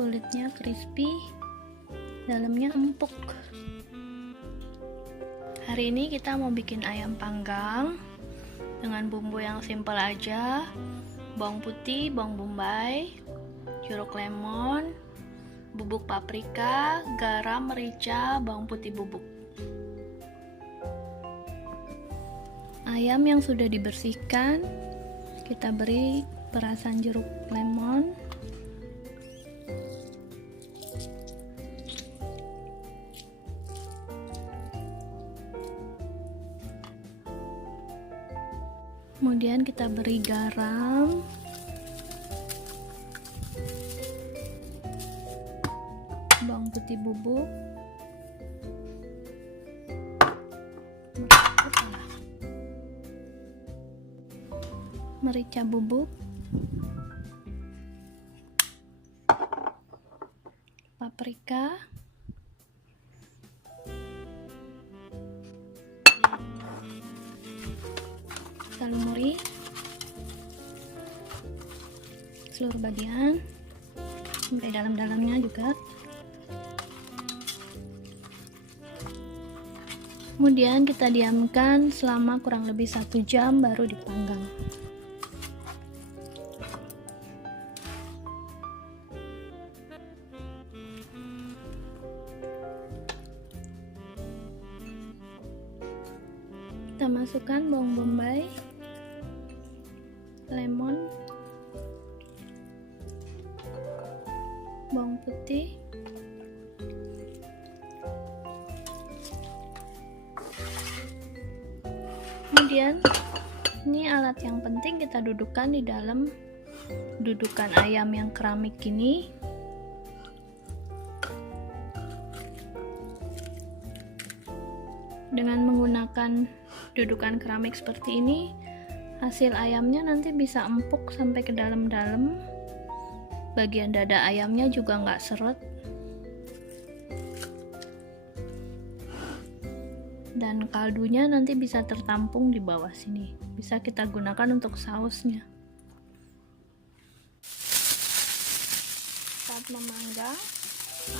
kulitnya crispy, dalamnya empuk. Hari ini kita mau bikin ayam panggang dengan bumbu yang simple aja. Bawang putih, bawang bombay, jeruk lemon, bubuk paprika, garam, merica, bawang putih bubuk. Ayam yang sudah dibersihkan, kita beri perasan jeruk lemon. Kemudian kita beri garam, bawang putih bubuk, merica bubuk, paprika, lumuri, seluruh bagian sampai dalam-dalamnya juga. Kemudian kita diamkan selama kurang lebih 1 jam baru dipanggang. Kita masukkan bawang bombay, lemon, bawang putih, kemudian ini alat yang penting kita dudukkan di dalam dudukan ayam yang keramik ini. Dengan menggunakan dudukan keramik seperti ini, hasil ayamnya nanti bisa empuk sampai ke dalam-dalam. Bagian dada ayamnya juga nggak seret, dan kaldunya nanti bisa tertampung di bawah sini. Bisa kita gunakan untuk sausnya. Saat memanggang,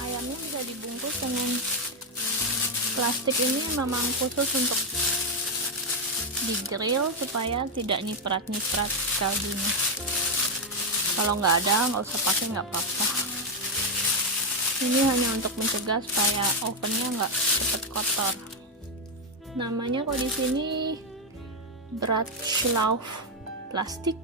ayamnya bisa dibungkus dengan plastik. Ini memang khusus untuk di grill supaya tidak nyiprat-nyiprat kaldunya. Kalau nggak ada, nggak usah pakai, nggak apa-apa. Ini hanya untuk mencegah supaya ovennya nggak cepet kotor. Namanya kok di sini Bratslauf plastik.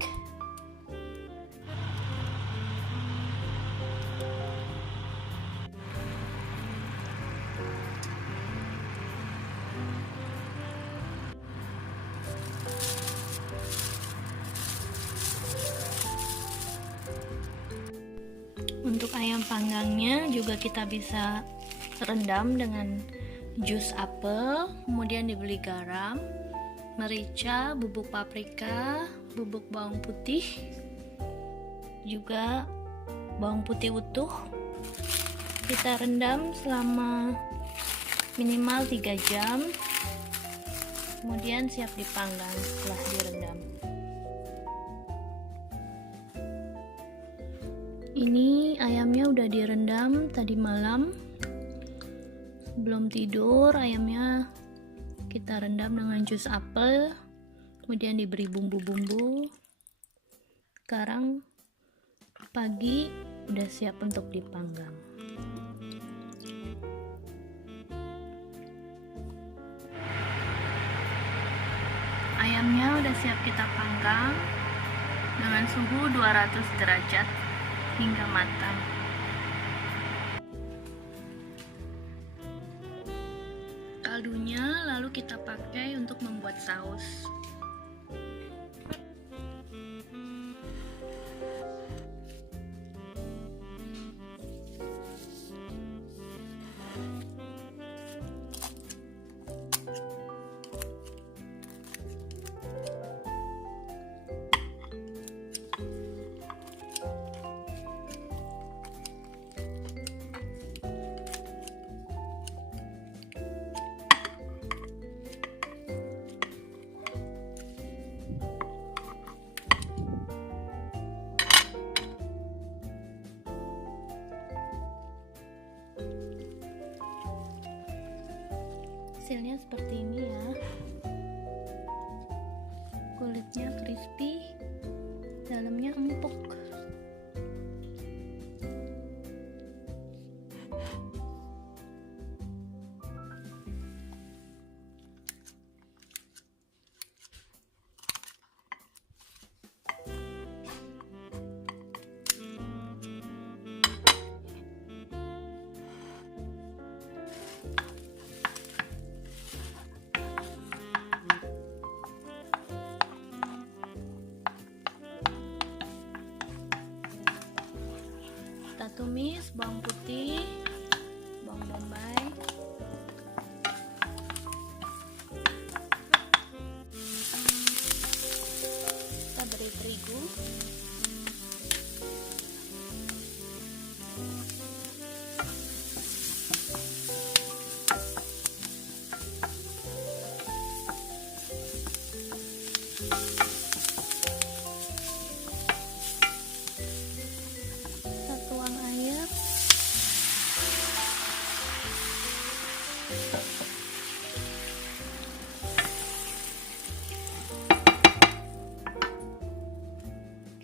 Untuk ayam panggangnya juga kita bisa rendam dengan jus apel, kemudian diberi garam, merica, bubuk paprika, bubuk bawang putih, juga bawang putih utuh. Kita rendam selama minimal 3 jam, kemudian siap dipanggang setelah direndam. Ini ayamnya udah direndam tadi malam. Sebelum tidur, ayamnya kita rendam dengan jus apel, kemudian diberi bumbu-bumbu. Sekarang pagi udah siap untuk dipanggang. Ayamnya udah siap kita panggang dengan suhu 200 derajat hingga matang. Kaldunya lalu kita pakai untuk membuat saus. Hasilnya seperti ini ya, kulitnya crispy, dalamnya empuk. Kita tumis bawang putih, bawang bombay, kita beri terigu,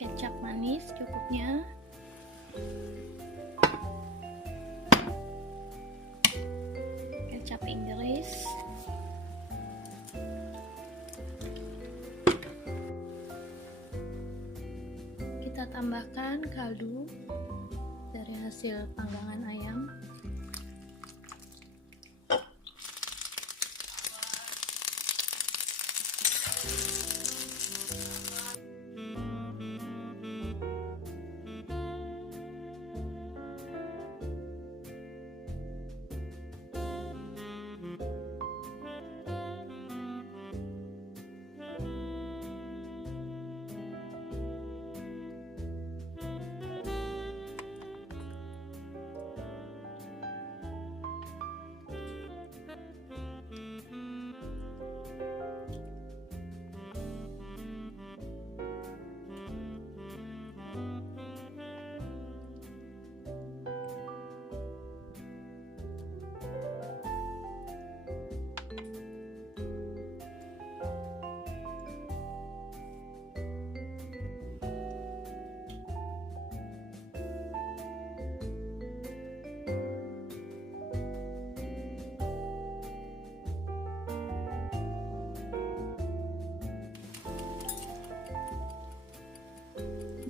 kecap manis cukupnya, kecap Inggris, kita tambahkan kaldu dari hasil panggangan ayam.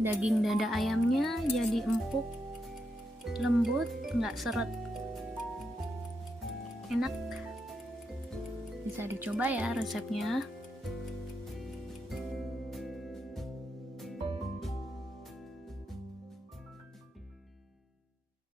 Daging dada ayamnya jadi empuk, lembut, nggak seret, enak. Bisa dicoba ya resepnya.